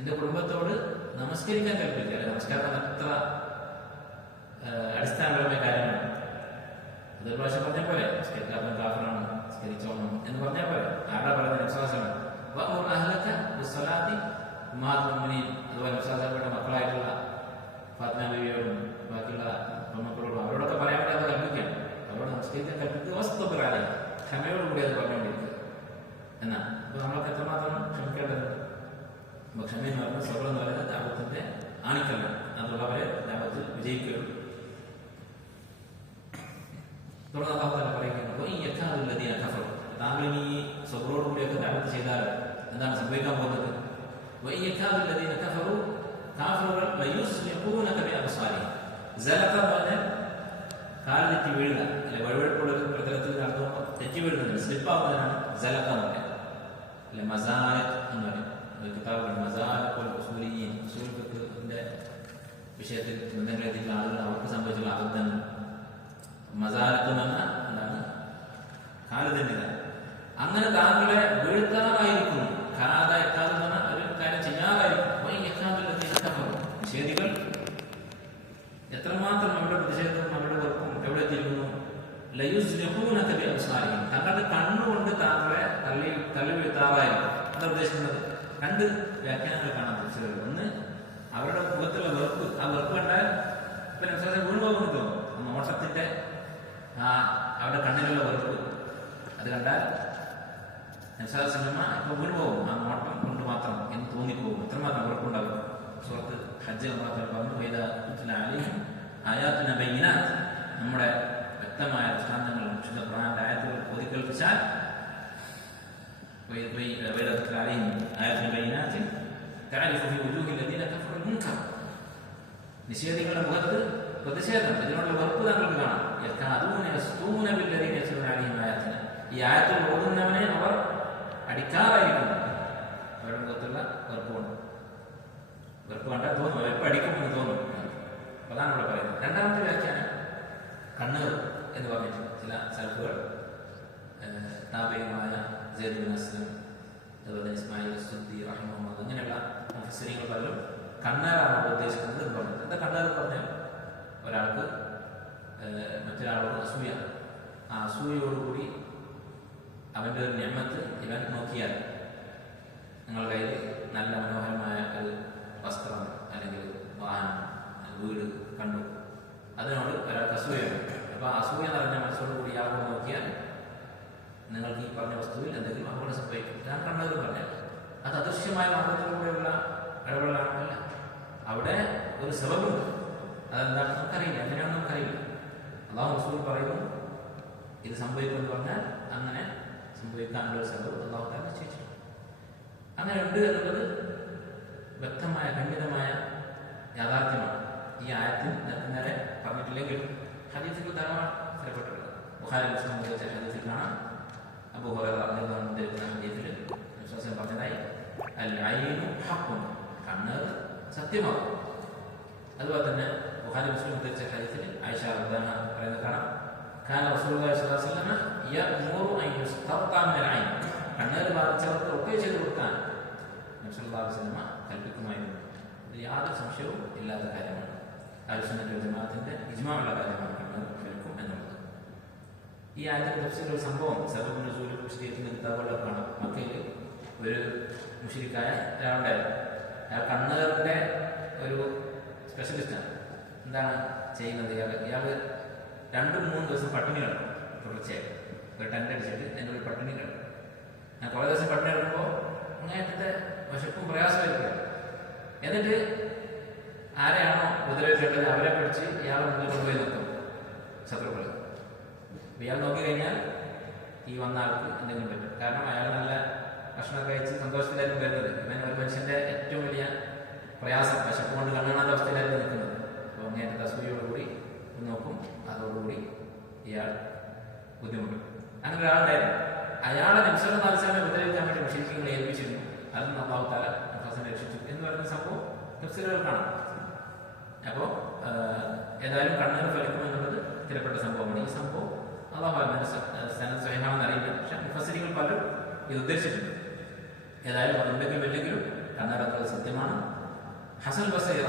എന്റെ കുടുംബത്തോട് നമസ്കരിക്കാൻ കൽപ്പിക്കുക. നമസ്കാരം അത്ര അടിസ്ഥാനപരമായ കാര്യമാണ്. അതൊരു പ്രാവശ്യം പറഞ്ഞ പോലെ നമസ്കരിക്കാരൻ കാഫറാണ്, നമസ്കരിച്ചോണം എന്ന് പറഞ്ഞാൽ പോലെ ആരുടെ പറയുന്ന വിശ്വാസമാണ്. അതുപോലെ വിശ്വാസങ്ങളുടെ മക്കളായിട്ടുള്ള ഫാത്തിമ ബീവിയോടും ബാക്കിയുള്ള മക്കളോടും അവരോടൊക്കെ പറയാൻ വേണ്ടി അത് കൽപ്പിക്കുകയാണ്. അവരോട് നമസ്കരിക്കാൻ കൽപ്പിക്കുക. വസ്തുതരാതെ ക്ഷമയോടുകൂടി അത് പറഞ്ഞുകൊണ്ടിരിക്കുക എന്നാ. അപ്പൊ നമ്മളൊക്കെ എത്രമാത്രം ക്ഷമിക്കേണ്ടത്? അപ്പൊ ക്ഷമ എന്ന് പറയുന്നത് സബർ എന്ന് പറയുന്നത് ദാവത്തിന്റെ ആണിക്കല്ല. അതുള്ളവരെ ദാവത്തിൽ വിജയിക്കുകയുള്ളൂ. തുടർന്ന് അല്ലാഹു തആല പറയുന്നത് ഈ യക്കാദുല്ലദീന കഫറു, താങ്കൾ ഈ സബറോടുകൂടിയൊക്കെ ദാവത്ത് ചെയ്താൽ എന്താണ് സംഭവിക്കാൻ പോകുന്നത്? ഈ യക്കാദുല്ലദീന കഫറു, കാഫിറുകൾ ലയുസ്ലിഖൂനക ബിഅബ്സാരിഹിം. സലഖ എന്ന് പറഞ്ഞാൽ കാൽ തെറ്റി വീഴുക, അല്ലെ വഴുവഴുപ്പുള്ള ഒരു പ്രതലത്തിൽ നടത്തുമ്പോൾ തെറ്റി വീഴുന്നതിന് സ്ലിപ്പാവുന്നതിനാണ് സലഖ എന്ന് പറയുന്നത്. അല്ലെ മസാലിഖ് എന്ന് പറയും. കിതാബുകൾ മസാലിഖുൽ ഉസൂലിയ്യീൻ, ഉസൂൽ ഫിഖ്ഹിന്റെ വിഷയത്തിൽ ബന്ധങ്ങൾ എത്തിയിട്ടുള്ള ആളുകൾ അവർക്ക് സംഭവിച്ചുള്ള അബദ്ധങ്ങൾ. മസാലിഖ് എന്ന് പറഞ്ഞാൽ എന്താണ്? കാല് തെറ്റുക. അങ്ങനെ താങ്കളെ വീഴ്ത്താറായിരിക്കുന്നു. ഖാദ യഖാദ് എന്ന് പറഞ്ഞാൽ ഒരു കാര്യം ചെയ്യാറായിരിക്കും. നിഷേധികൾ എത്രമാത്രം അവരുടെ പ്രതിഷേധവും അവരുടെ വെറുപ്പും എവിടെ എത്തിയിരിക്കുന്നു? ലയുസ്ലിഖൂനക ബിഅബ്സാരിഹിം, തങ്ങളുടെ കണ്ണുകൊണ്ട് താങ്കളെ തള്ളി വീഴ്ത്താറായിരിക്കും. എന്താ ഉദ്ദേശിക്കുന്നത്? രണ്ട് വ്യാഖ്യാനങ്ങൾ കാണാൻ തീർച്ചയായും. ഒന്ന്, അവരുടെ മുഖത്തുള്ള വെറുപ്പ്. ആ വെറുപ്പ് കണ്ടാൽ ഇപ്പൊ വീണ് പോകുന്നു. നോട്ടത്തിന്റെ അവരുടെ കണ്ണിലുള്ള വെറുപ്പ് അത് കണ്ടാൽ സിനിമ ഇപ്പൊ വീണ് പോകും. ആ നോട്ടം കൊണ്ട് മാത്രം എന്ന് തോന്നിപ്പോകും. എത്രമാത്രം വെറുപ്പുണ്ടാകും. സൂറത്ത് ഹജ്ജ് പറഞ്ഞു, ആയാത്തുന ബയ്യിനാത്ത്, നമ്മുടെ വ്യക്തമായ ദൃഷ്ടാന്തങ്ങൾ വിശുദ്ധ ഖുർആന്റെ ആയത്തുകൾ ഓതിക്കേൽപ്പിച്ചാൽ നിഷേധികളുടെ മുഖത്ത് പ്രതിഷേധം, ഇതിനുള്ള വെറുപ്പ് താങ്കൾക്ക് കാണാം. ഈ ആയത്തുകൾ ഓതുന്നവനെ അവർ അടിക്കാറായിരിക്കുന്നു. അവരുടെ മുഖത്തുള്ള വെറുപ്പുകൊണ്ട്. വെറുപ്പ് കണ്ടാൽ തോന്നും അവരെപ്പോൾ അടിക്കുമെന്ന് തോന്നും. അതാണ് ഇവിടെ പറയുന്നത്. രണ്ടാമത്തെ വ്യാഖ്യാനം കണ്ണുകൾ എന്ന് പറഞ്ഞിട്ട് ചില സലഫുകൾ താബിഈമായ സെയ്ദ് ബിൻ അസ്ലം, അതുപോലെ ഇസ്മായിൽ സുദ്ദി റഹിമഹുല്ലാഹ്, അങ്ങനെയുള്ള മുഫസ്സിരീങ്ങൾ പലരും കണ്ണേറാണ് ഉദ്ദേശിക്കുന്നത് എന്ന് പറഞ്ഞത്. എന്താ കണ്ണേർ പറഞ്ഞാൽ ഒരാൾക്ക് മറ്റൊരാളോട് അസൂയ, ആ അസൂയയോടുകൂടി അവൻ്റെ ഒരു നിഅമത്ത് ഇവൻ നോക്കിയാൽ, നിങ്ങളുടെ കയ്യിൽ നല്ല മനോഹരമായ ഒരു വസ്ത്രം അല്ലെങ്കിൽ വാഹനം, വീട് കണ്ടു, അതിനോട് ഒരാൾക്ക് അസൂയുണ്ട്. അപ്പൊ അസൂയ നിറഞ്ഞ മനസ്സോടുകൂടി ഇയാളോട് നോക്കിയാൽ നിങ്ങൾക്ക് ഈ പറഞ്ഞ വസ്തുവിൽ എന്തെങ്കിലും അപകടം സംഭവിക്കും. ഞാൻ കണ്ടത് പറഞ്ഞാൽ അത് അദൃശ്യമായ മാർഗത്തിലൂടെയുള്ള ഇടപെടലാണല്ല. അവിടെ ഒരു സബബുണ്ട്. അതെന്താണെന്ന് നമുക്കറിയില്ല, എങ്ങനെയാണെന്ന് നമുക്കറിയില്ല. അല്ലാഹു റസൂൽ പറയുന്നു ഇത് സംഭവിക്കുമെന്ന് പറഞ്ഞാൽ അങ്ങനെ സംഭവിക്കാനുള്ള ഒരു സബബ് അല്ലാഹു തആല നിശ്ചയിച്ചു. അങ്ങനെ ഉണ്ട് എന്നുള്ളത് വ്യക്തമായ ഖണ്ഡിതമായ യാഥാർത്ഥ്യമാണ്. ഈ ആയത്തിൽ നേരെ പറഞ്ഞിട്ടില്ലെങ്കിൽ ഹദീസുകൾ ധാരാളം സ്ഥിരപ്പെട്ടിട്ടുണ്ട്. ബുഖാരി മുസ്ലിം ഉദ്ധരിച്ച ഹദീസിൽ കാണാം, അബൂ ഹുറൈറ റളിയല്ലാഹു അൻഹു ഉദ്ധരിക്കുന്ന ഹദീസിൽ റസൂൽ പറഞ്ഞതായി, അൽ ഐനു ഹഖ്ഖുൻ, കണ്ണ് സത്യമാണ്. അതുപോലെ തന്നെ ബുഖാരി മുസ്ലിം ഉദ്ധരിച്ച ഹദീസിൽ ആയിഷ റളിയല്ലാഹു അൻഹ പറയുന്നത് കാണാം, കാന റസൂലുള്ളാഹി സ്വല്ലല്ലാഹു അലൈഹി വസല്ലം യഅ്മുറു അൻ യുസ്തഖ മിനൽ ഐൻ, കണ്ണ് ബാധിച്ചവർക്ക് ഒക്കെ ചെയ്തു കൊടുക്കാൻ നബി സല്ലല്ലാഹു അലൈഹി വസല്ലം കൽപ്പിക്കുമായിരുന്നു. ഇത് യാതൊരു സംശയവും ഇല്ലാത്ത കാര്യമാണ്. അഹ്ലുസുന്നത്ത് വൽ ജമാഅത്തിന്റെ ഇജ്മാഉള്ള കാര്യമാണ് കണ്ണ് ഫലിക്കും എന്നുള്ളത്. ഈ ആയത്തിന്റെ തഫ്സീറിൽ ഒരു സംഭവം സബബുൻ നുസൂൽ വിശദീകരിക്കുന്ന കിതാബുകളിലൊക്കെ കാണാം. മക്കയിൽ ഒരു മുശ്രിക്കായ ഒരാളുണ്ടായിരുന്നു. അയാൾ കണ്ണുകളുടെ ഒരു സ്പെഷ്യലിസ്റ്റാണ്. എന്താണ് ചെയ്യുന്നത്? ഇയാൾ 2-3 ദിവസം പട്ടിണി കിടക്കും തുടർച്ചയായി. ഒരു ടെൻ്റ് അടിച്ചിട്ട് എൻ്റെ ഒരു പട്ടിണി കിടക്കും. ഞാൻ കുറേ ദിവസം പട്ടിണി കിടക്കുമ്പോൾ അങ്ങേറ്റത്തെ വിശപ്പും പ്രയാസമായിരിക്കും. എന്നിട്ട് ആരെയാണോ ഉപദ്രവിക്കേണ്ടത് അവരെ പിടിച്ച് ഇയാളെ മുന്നിൽ കൊണ്ടുപോയി നിർത്തും ശത്രുക്കൾ. ഇയാൾ നോക്കിക്കഴിഞ്ഞാൽ ഈ വന്ന ആൾക്ക് എന്തെങ്കിലും പറ്റും. കാരണം അയാൾ നല്ല ഭക്ഷണം കഴിച്ച് സന്തോഷത്തിലായിരിക്കും വരുന്നത്. ഇവൻ ഒരു മനുഷ്യന്റെ ഏറ്റവും വലിയ പ്രയാസം വിശപ്പ് കൊണ്ട് കണ്ണാത്ത അവസ്ഥയിലായിരുന്നു നിൽക്കുന്നത്. അപ്പോൾ അങ്ങേറ്റത്തെ അസൂയോടുകൂടി നോക്കും, അതോടുകൂടി ഇയാൾ ബുദ്ധിമുട്ടും. അങ്ങനെ ഒരാളുണ്ടായിരുന്നു. അയാളെ നബി സല്ലല്ലാഹു അലൈഹി വസല്ലം ഉപദ്രവിക്കാൻ വേണ്ടി മുശ്രിക്കുകളെ ഏൽപ്പിച്ചിരുന്നു. അത് അല്ലാഹു തആല നഫ്സിനെ രക്ഷിച്ചു എന്ന് പറയുന്ന സംഭവം തഫ്സീറുകളിൽ കാണാം. അപ്പോൾ ഏതായാലും കണ്ണുകൾ ഫലിക്കുമെന്നുള്ളത് സ്ഥിരപ്പെട്ട സംഭവമാണ്. ഈ സംഭവം അല്ലാഹു സ്വഹീഹാണെന്ന് അറിയില്ല. പക്ഷെ മുഫസ്സിരീങ്ങൾ പലരും ഇത് ഉദ്ദേശിച്ചിട്ടുണ്ട്. ഏതായാലും അതുണ്ടെങ്കിലും ഇല്ലെങ്കിലും കണ്ണേർ എന്നുള്ളത് സത്യമാണ്. ഹസൻ ബസരി